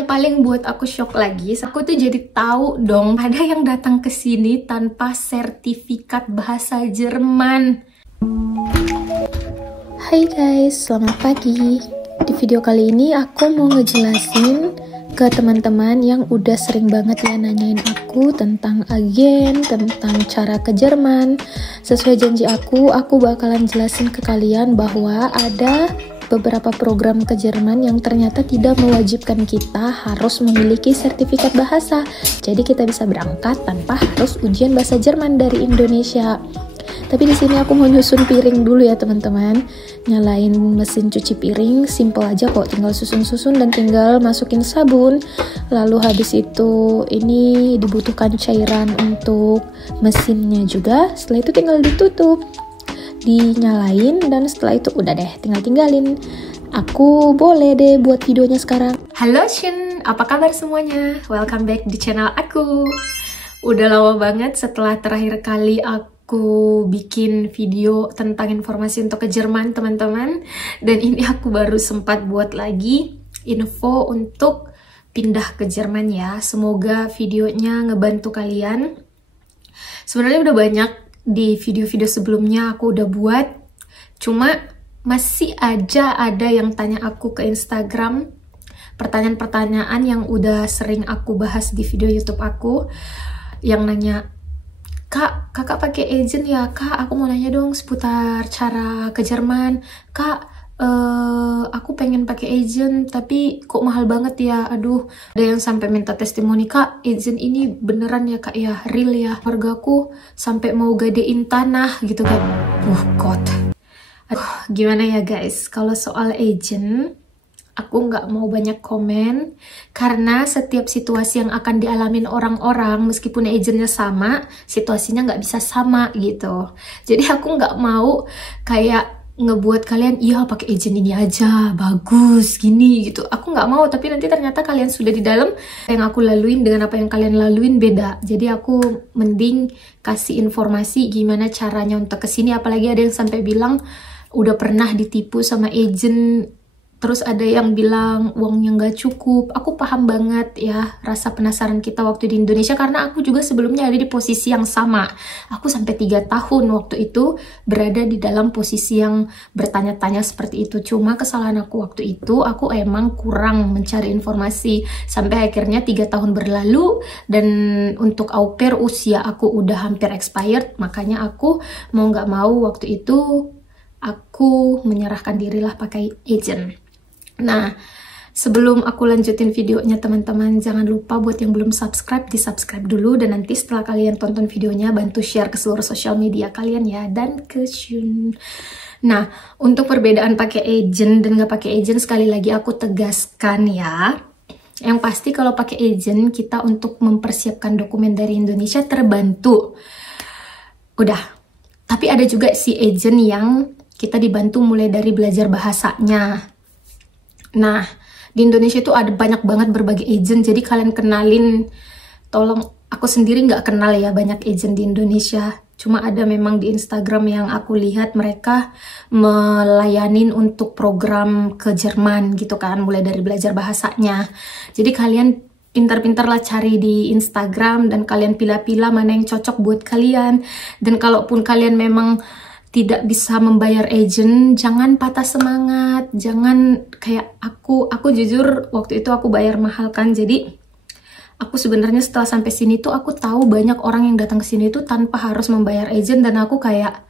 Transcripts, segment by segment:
Yang paling buat aku shock lagi, aku tuh jadi tahu dong ada yang datang ke sini tanpa sertifikat bahasa Jerman. Hai guys, selamat pagi. Di video kali ini aku mau ngejelasin ke teman-teman yang udah sering banget ya nanyain aku tentang agen, tentang cara ke Jerman. Sesuai janji aku bakalan jelasin ke kalian bahwa ada beberapa program ke Jerman yang ternyata tidak mewajibkan kita harus memiliki sertifikat bahasa. Jadi kita bisa berangkat tanpa harus ujian bahasa Jerman dari Indonesia. Tapi di sini aku mau nyusun piring dulu ya teman-teman. Nyalain mesin cuci piring, simple aja kok, tinggal susun-susun dan tinggal masukin sabun. Lalu habis itu ini dibutuhkan cairan untuk mesinnya juga. Setelah itu tinggal ditutup, dinyalain, dan setelah itu udah deh, tinggal tinggalin. Aku boleh deh buat videonya sekarang. Halo Shin, apa kabar semuanya? Welcome back di channel aku. Udah lama banget setelah terakhir kali aku bikin video tentang informasi untuk ke Jerman teman-teman, dan ini aku baru sempat buat lagi info untuk pindah ke Jerman ya. Semoga videonya ngebantu kalian. Sebenarnya udah banyak di video-video sebelumnya aku udah buat, cuma masih aja ada yang tanya aku ke Instagram, pertanyaan-pertanyaan yang udah sering aku bahas di video YouTube aku, yang nanya, Kak, kakak pakai agent ya? Kak, aku mau nanya dong seputar cara ke Jerman. Kak, aku pengen pakai agent tapi kok mahal banget ya. Aduh, ada yang sampai minta testimoni, Kak, agent ini beneran ya Kak ya, real ya, wargaku sampai mau gadein tanah gitu kan. God. Aduh, gimana ya guys, kalau soal agent aku nggak mau banyak komen karena setiap situasi yang akan dialamin orang-orang, meskipun agentnya sama, situasinya nggak bisa sama gitu. Jadi aku nggak mau kayak ngebuat kalian, iya pakai agent ini aja, bagus, gini gitu. Aku nggak mau, tapi nanti ternyata kalian sudah di dalam, yang aku laluin dengan apa yang kalian laluin beda. Jadi aku mending kasih informasi gimana caranya untuk kesini, apalagi ada yang sampai bilang udah pernah ditipu sama agent. Terus ada yang bilang uangnya nggak cukup. Aku paham banget ya rasa penasaran kita waktu di Indonesia, karena aku juga sebelumnya ada di posisi yang sama. Aku sampai 3 tahun waktu itu berada di dalam posisi yang bertanya-tanya seperti itu. Cuma kesalahan aku waktu itu, aku emang kurang mencari informasi. Sampai akhirnya 3 tahun berlalu, dan untuk au pair usia aku udah hampir expired. Makanya aku mau nggak mau waktu itu aku menyerahkan dirilah pakai agent. Nah, sebelum aku lanjutin videonya teman-teman, jangan lupa buat yang belum subscribe, di-subscribe dulu, dan nanti setelah kalian tonton videonya, bantu share ke seluruh sosial media kalian ya, dan ke Shun. Nah, untuk perbedaan pakai agent dan nggak pakai agent, sekali lagi aku tegaskan ya. Yang pasti kalau pakai agent, kita untuk mempersiapkan dokumen dari Indonesia terbantu. Udah. Tapi ada juga si agent yang kita dibantu mulai dari belajar bahasanya. Nah, di Indonesia itu ada banyak banget berbagai agent, jadi kalian kenalin, tolong, aku sendiri nggak kenal ya banyak agent di Indonesia, cuma ada memang di Instagram yang aku lihat mereka melayanin untuk program ke Jerman gitu kan, mulai dari belajar bahasanya. Jadi kalian pintar-pintar lah cari di Instagram, dan kalian pilih-pilih mana yang cocok buat kalian. Dan kalaupun kalian memang tidak bisa membayar agent, jangan patah semangat, jangan kayak aku jujur waktu itu aku bayar mahal kan. Jadi aku sebenarnya setelah sampai sini tuh aku tahu banyak orang yang datang ke sini tuh tanpa harus membayar agent, dan aku kayak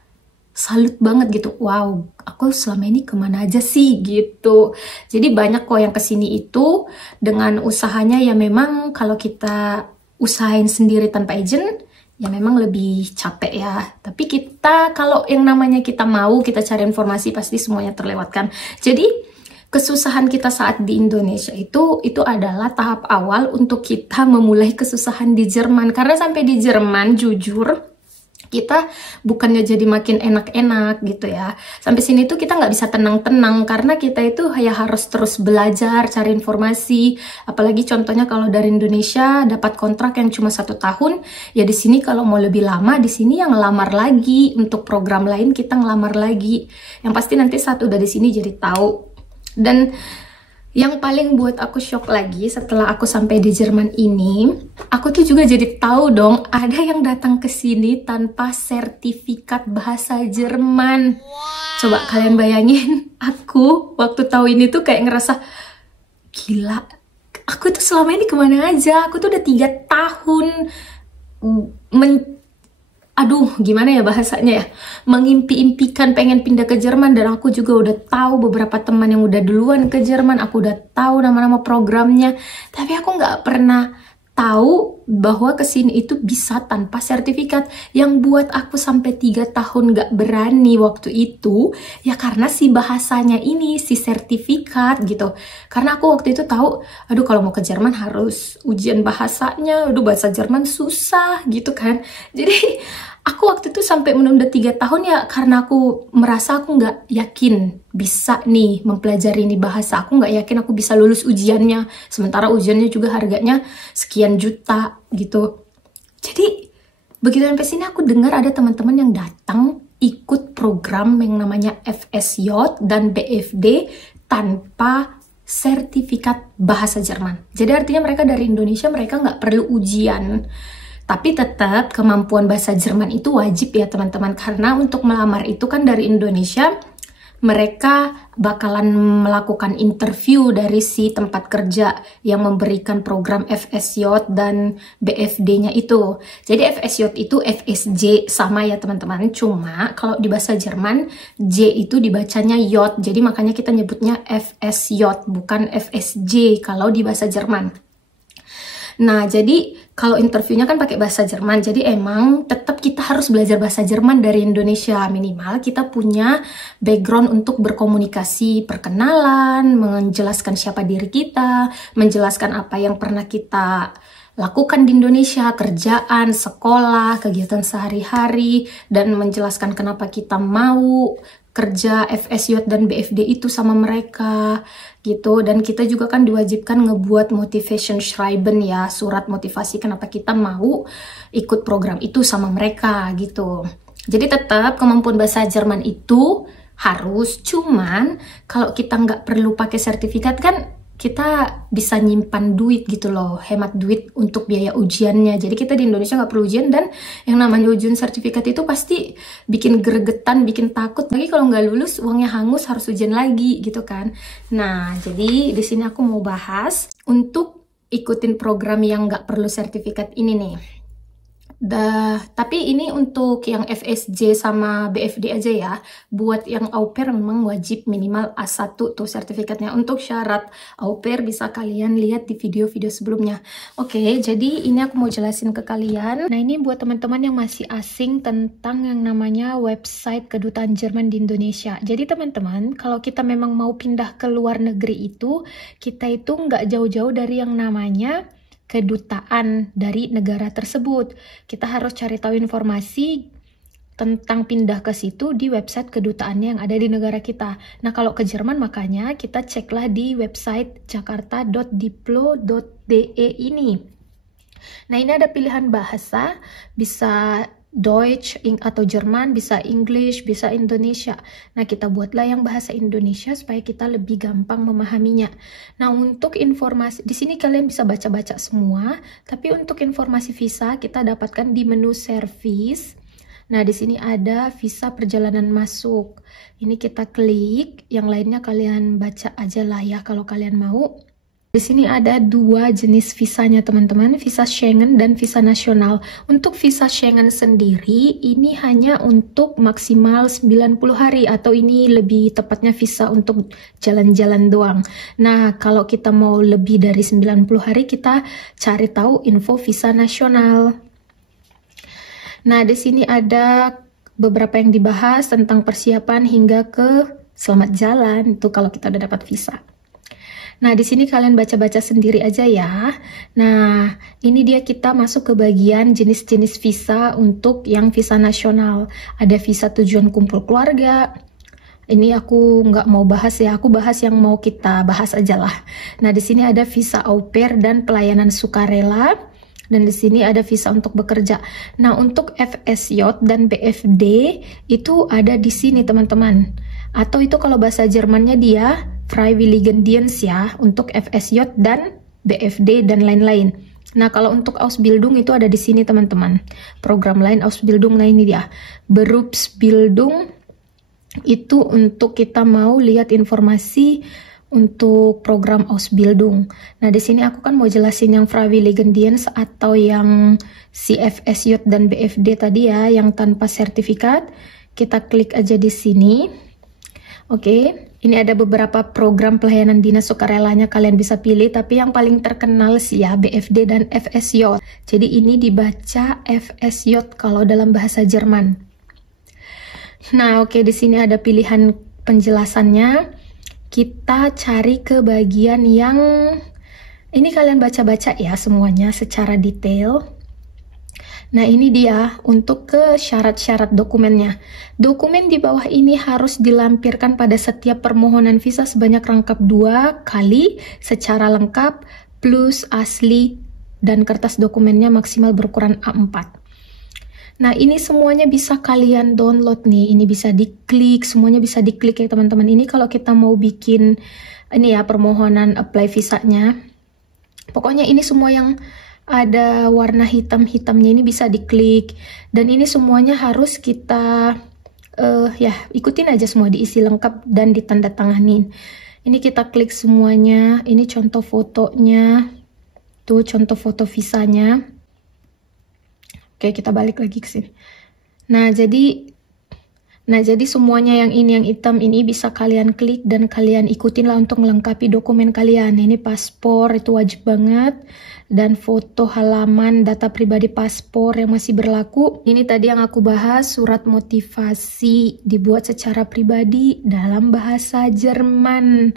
salut banget gitu. Wow, aku selama ini kemana aja sih gitu. Jadi banyak kok yang kesini itu dengan usahanya ya, memang kalau kita usahain sendiri tanpa agent ya memang lebih capek ya. Tapi kita kalau yang namanya kita mau, kita cari informasi, pasti semuanya terlewatkan. Jadi kesusahan kita saat di Indonesia itu adalah tahap awal untuk kita memulai kesusahan di Jerman. Karena sampai di Jerman jujur kita bukannya jadi makin enak-enak gitu ya. Sampai sini tuh kita nggak bisa tenang-tenang karena kita itu ya harus terus belajar, cari informasi. Apalagi contohnya kalau dari Indonesia dapat kontrak yang cuma 1 tahun, ya di sini kalau mau lebih lama di sini yang ngelamar lagi untuk program lain, kita ngelamar lagi. Yang pasti nanti saat udah di sini jadi tahu. Dan Yang paling buat aku shock lagi setelah aku sampai di Jerman ini, aku tuh juga jadi tahu dong ada yang datang ke sini tanpa sertifikat bahasa Jerman. Coba kalian bayangin, aku waktu tahu ini tuh kayak ngerasa gila. Aku tuh selama ini kemana aja? Aku tuh udah 3 tahun gimana ya bahasanya ya, mengimpi-impikan pengen pindah ke Jerman, dan aku juga udah tahu beberapa teman yang udah duluan ke Jerman, aku udah tahu nama-nama programnya, tapi aku nggak pernah tahu bahwa kesini itu bisa tanpa sertifikat. Yang buat aku sampai 3 tahun nggak berani waktu itu, ya karena si bahasanya ini, si sertifikat gitu. Karena aku waktu itu tahu, aduh kalau mau ke Jerman harus ujian bahasanya, aduh bahasa Jerman susah gitu kan. Jadi aku waktu itu sampai menunda 3 tahun ya karena aku merasa aku nggak yakin bisa nih mempelajari ini bahasa. Aku nggak yakin aku bisa lulus ujiannya. Sementara ujiannya juga harganya sekian juta gitu. Jadi begitu sampai sini aku dengar ada teman-teman yang datang ikut program yang namanya FSJ dan BFD tanpa sertifikat bahasa Jerman. Jadi artinya mereka dari Indonesia, mereka nggak perlu ujian. Tapi tetap kemampuan bahasa Jerman itu wajib ya teman-teman, karena untuk melamar itu kan dari Indonesia, mereka bakalan melakukan interview dari si tempat kerja yang memberikan program FSJ dan BFD-nya itu. Jadi FSJ itu FSJ sama ya teman-teman, cuma kalau di bahasa Jerman J itu dibacanya J, jadi makanya kita nyebutnya FSJ bukan FSJ kalau di bahasa Jerman. Nah, jadi kalau interviewnya kan pakai bahasa Jerman, jadi emang tetap kita harus belajar bahasa Jerman dari Indonesia. Minimal kita punya background untuk berkomunikasi, perkenalan, menjelaskan siapa diri kita, menjelaskan apa yang pernah kita lakukan di Indonesia, kerjaan, sekolah, kegiatan sehari-hari, dan menjelaskan kenapa kita mau kerja FSJ dan BFD itu sama mereka gitu. Dan kita juga kan diwajibkan ngebuat motivation schreiben ya, surat motivasi kenapa kita mau ikut program itu sama mereka gitu. Jadi tetap kemampuan bahasa Jerman itu harus, cuman kalau kita nggak perlu pakai sertifikat kan kita bisa nyimpan duit gitu loh, hemat duit untuk biaya ujiannya. Jadi kita di Indonesia nggak perlu ujian, dan yang namanya ujian sertifikat itu pasti bikin gregetan, bikin takut. Lagi kalau nggak lulus, uangnya hangus, harus ujian lagi gitu kan. Nah, jadi di sini aku mau bahas untuk ikutin program yang nggak perlu sertifikat ini nih. Tapi ini untuk yang FSJ sama BFD aja ya. Buat yang au pair memang wajib minimal A1 tuh sertifikatnya. Untuk syarat au pair bisa kalian lihat di video-video sebelumnya. Oke, jadi ini aku mau jelasin ke kalian. Nah, ini buat teman-teman yang masih asing tentang yang namanya website kedutaan Jerman di Indonesia. Jadi teman-teman, kalau kita memang mau pindah ke luar negeri itu, kita itu nggak jauh-jauh dari yang namanya kedutaan dari negara tersebut. Kita harus cari tahu informasi tentang pindah ke situ di website kedutaannya yang ada di negara kita. Nah, kalau ke Jerman makanya kita ceklah di website jakarta.diplo.de ini. Nah, ini ada pilihan bahasa, bisa Deutsch atau Jerman, bisa English, bisa Indonesia. Nah, kita buatlah yang bahasa Indonesia supaya kita lebih gampang memahaminya. Nah, untuk informasi, di sini kalian bisa baca-baca semua, tapi untuk informasi visa kita dapatkan di menu service. Nah, di sini ada visa perjalanan masuk. Ini kita klik, yang lainnya kalian baca aja lah ya kalau kalian mau. Di sini ada 2 jenis visanya teman-teman, visa Schengen dan visa nasional. Untuk visa Schengen sendiri, ini hanya untuk maksimal 90 hari, atau ini lebih tepatnya visa untuk jalan-jalan doang. Nah, kalau kita mau lebih dari 90 hari, kita cari tahu info visa nasional. Nah, di sini ada beberapa yang dibahas tentang persiapan hingga ke selamat jalan, itu kalau kita udah dapat visa. Nah, di sini kalian baca-baca sendiri aja ya. Nah, ini dia kita masuk ke bagian jenis-jenis visa untuk yang visa nasional. Ada visa tujuan kumpul keluarga. Ini aku nggak mau bahas ya, aku bahas yang mau kita bahas aja lah. Nah, di sini ada visa au pair dan pelayanan sukarela. Dan di sini ada visa untuk bekerja. Nah, untuk FSJ dan BFD itu ada di sini teman-teman. Atau itu kalau bahasa Jermannya dia Freiwilligendienst ya, untuk FSJ dan BFD dan lain-lain. Nah, kalau untuk Ausbildung itu ada di sini teman-teman. Program lain Ausbildung, nah ini dia. Berufsbildung itu untuk kita mau lihat informasi untuk program Ausbildung. Nah, di sini aku kan mau jelasin yang Freiwilligendienst atau yang CFSJ dan BFD tadi ya, yang tanpa sertifikat. Kita klik aja di sini. Oke, ini ada beberapa program pelayanan dinas sukarelanya kalian bisa pilih, tapi yang paling terkenal sih ya BFD dan FSJ. Jadi ini dibaca FSJ kalau dalam bahasa Jerman. Nah, oke, di sini ada pilihan penjelasannya. Kita cari ke bagian yang ini kalian baca-baca ya semuanya secara detail. Nah, ini dia untuk ke syarat-syarat dokumennya. Dokumen di bawah ini harus dilampirkan pada setiap permohonan visa sebanyak rangkap 2 kali secara lengkap plus asli dan kertas dokumennya maksimal berukuran A4. Nah, ini semuanya bisa kalian download nih. Ini bisa diklik, semuanya bisa diklik ya teman-teman. Ini kalau kita mau bikin ini ya permohonan apply visanya. Pokoknya ini semua yang ada warna hitam-hitamnya ini bisa diklik. Dan ini semuanya harus kita ya ikutin aja semua, diisi lengkap dan ditandatanganin. Ini kita klik semuanya. Ini contoh fotonya. Tuh contoh foto visanya. Oke, kita balik lagi ke sini. Nah, jadi semuanya yang ini yang hitam ini bisa kalian klik dan kalian ikutin lah untuk melengkapi dokumen kalian. Ini paspor itu wajib banget, dan foto halaman data pribadi paspor yang masih berlaku. Ini tadi yang aku bahas, surat motivasi dibuat secara pribadi dalam bahasa Jerman.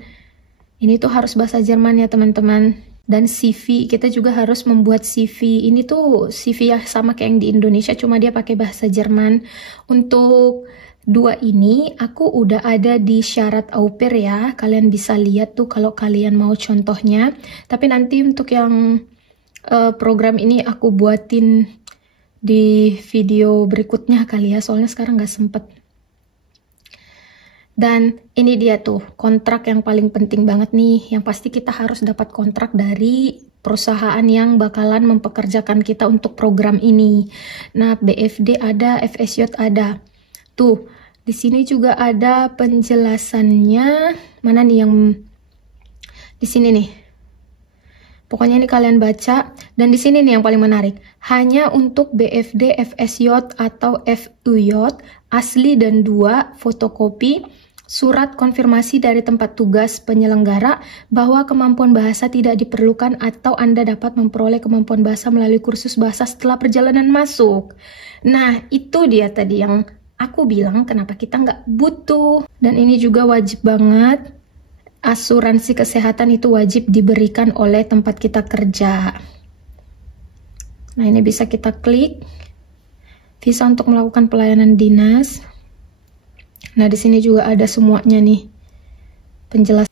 Ini tuh harus bahasa Jerman ya teman-teman. Dan CV, kita juga harus membuat CV. Ini tuh CV ya sama kayak yang di Indonesia, cuma dia pakai bahasa Jerman. Untuk 2 ini, aku udah ada di syarat au pair ya. Kalian bisa lihat tuh kalau kalian mau contohnya. Tapi nanti untuk yang program ini aku buatin di video berikutnya kali ya, soalnya sekarang nggak sempet. Dan ini dia tuh kontrak yang paling penting banget nih, yang pasti kita harus dapat kontrak dari perusahaan yang bakalan mempekerjakan kita untuk program ini. Nah, BFD ada, FSJ ada. Tuh, di sini juga ada penjelasannya. Mana nih yang di sini nih? Pokoknya ini kalian baca. Dan di sini nih yang paling menarik. Hanya untuk BFD, FSJ atau FUJ asli dan 2 fotokopi surat konfirmasi dari tempat tugas penyelenggara bahwa kemampuan bahasa tidak diperlukan atau Anda dapat memperoleh kemampuan bahasa melalui kursus bahasa setelah perjalanan masuk. Nah, itu dia tadi yang aku bilang kenapa kita nggak butuh. Dan ini juga wajib banget, asuransi kesehatan itu wajib diberikan oleh tempat kita kerja. Nah, ini bisa kita klik. Visa untuk melakukan pelayanan dinas. Nah, di sini juga ada semuanya nih penjelasan.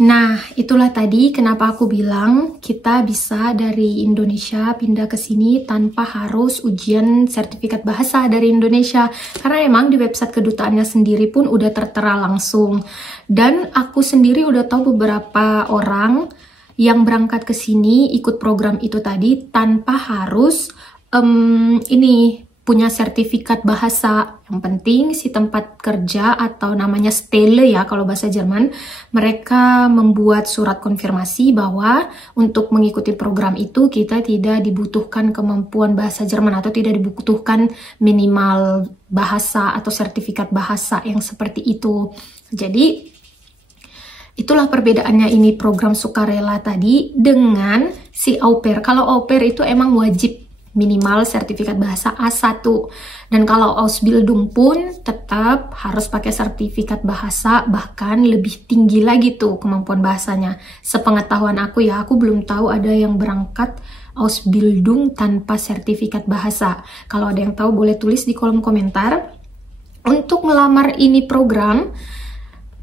Nah, itulah tadi kenapa aku bilang kita bisa dari Indonesia pindah ke sini tanpa harus ujian sertifikat bahasa dari Indonesia. Karena emang di website kedutaannya sendiri pun udah tertera langsung. Dan aku sendiri udah tahu beberapa orang yang berangkat ke sini ikut program itu tadi tanpa harus ini punya sertifikat bahasa. Yang penting si tempat kerja atau namanya Stelle ya kalau bahasa Jerman, mereka membuat surat konfirmasi bahwa untuk mengikuti program itu kita tidak dibutuhkan kemampuan bahasa Jerman atau tidak dibutuhkan minimal bahasa atau sertifikat bahasa yang seperti itu. Jadi itulah perbedaannya ini program sukarela tadi dengan si au pair. Kalau au pair itu emang wajib minimal sertifikat bahasa A1. Dan kalau Ausbildung pun tetap harus pakai sertifikat bahasa, bahkan lebih tinggi lagi tuh kemampuan bahasanya. Sepengetahuan aku ya, aku belum tahu ada yang berangkat Ausbildung tanpa sertifikat bahasa. Kalau ada yang tahu boleh tulis di kolom komentar. Untuk melamar ini program,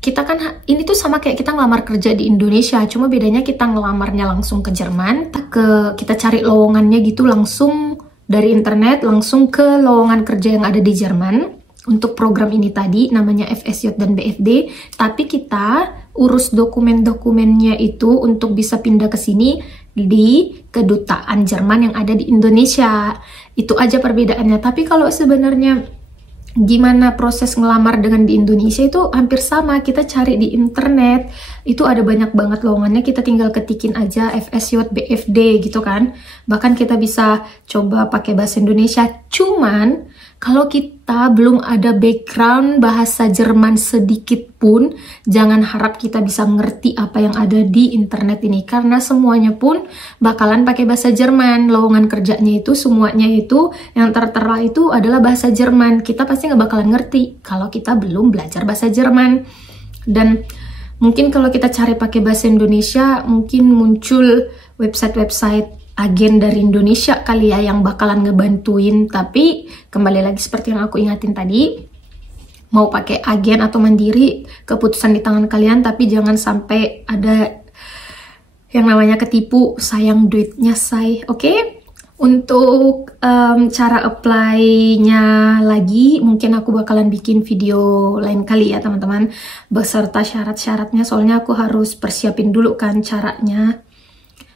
kita kan ini tuh sama kayak kita ngelamar kerja di Indonesia, cuma bedanya kita ngelamarnya langsung ke Jerman, kita cari lowongannya gitu langsung dari internet, langsung ke lowongan kerja yang ada di Jerman untuk program ini tadi, namanya FSJ dan BFD, tapi kita urus dokumen-dokumennya itu untuk bisa pindah ke sini di kedutaan Jerman yang ada di Indonesia. Itu aja perbedaannya. Tapi kalau sebenarnya gimana proses ngelamar dengan di Indonesia itu hampir sama, kita cari di internet, itu ada banyak banget lowongannya, kita tinggal ketikin aja FSJ, BFD gitu kan, bahkan kita bisa coba pakai bahasa Indonesia. Cuman kalau kita belum ada background bahasa Jerman sedikit pun, jangan harap kita bisa ngerti apa yang ada di internet ini, karena semuanya pun bakalan pakai bahasa Jerman. Lowongan kerjanya itu semuanya itu yang tertera itu adalah bahasa Jerman. Kita pasti nggak bakalan ngerti kalau kita belum belajar bahasa Jerman. Dan mungkin kalau kita cari pakai bahasa Indonesia, mungkin muncul website-website agen dari Indonesia kali ya yang bakalan ngebantuin. Tapi kembali lagi seperti yang aku ingatin tadi, mau pakai agen atau mandiri, keputusan di tangan kalian, tapi jangan sampai ada yang namanya ketipu, sayang duitnya say. Oke? Untuk cara apply-nya lagi, mungkin aku bakalan bikin video lain kali ya teman-teman, beserta syarat-syaratnya, soalnya aku harus persiapin dulu kan caranya.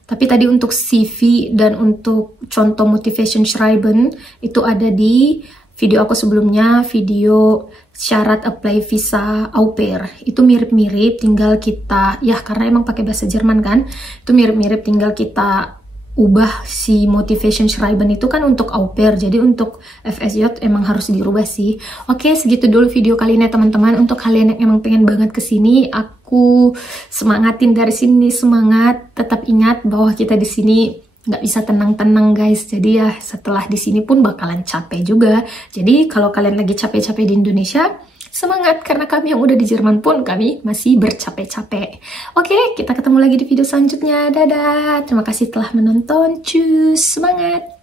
Tapi tadi untuk CV dan untuk contoh motivation schreiben itu ada di video aku sebelumnya, video syarat apply visa au pair. Itu mirip-mirip, tinggal kita, ya karena emang pakai bahasa Jerman kan, itu mirip-mirip, tinggal kita ubah si motivation schreiben itu kan untuk au pair, jadi untuk FSJ emang harus dirubah sih. Oke, segitu dulu video kali ini teman-teman. Untuk kalian yang emang pengen banget kesini, aku semangatin dari sini, semangat, tetap ingat bahwa kita di sini nggak bisa tenang-tenang guys. Jadi ya setelah di sini pun bakalan capek juga. Jadi kalau kalian lagi capek-capek di Indonesia, semangat, karena kami yang udah di Jerman pun kami masih bercapek-capek. Oke, kita ketemu lagi di video selanjutnya. Dadah, terima kasih telah menonton. Cus, semangat!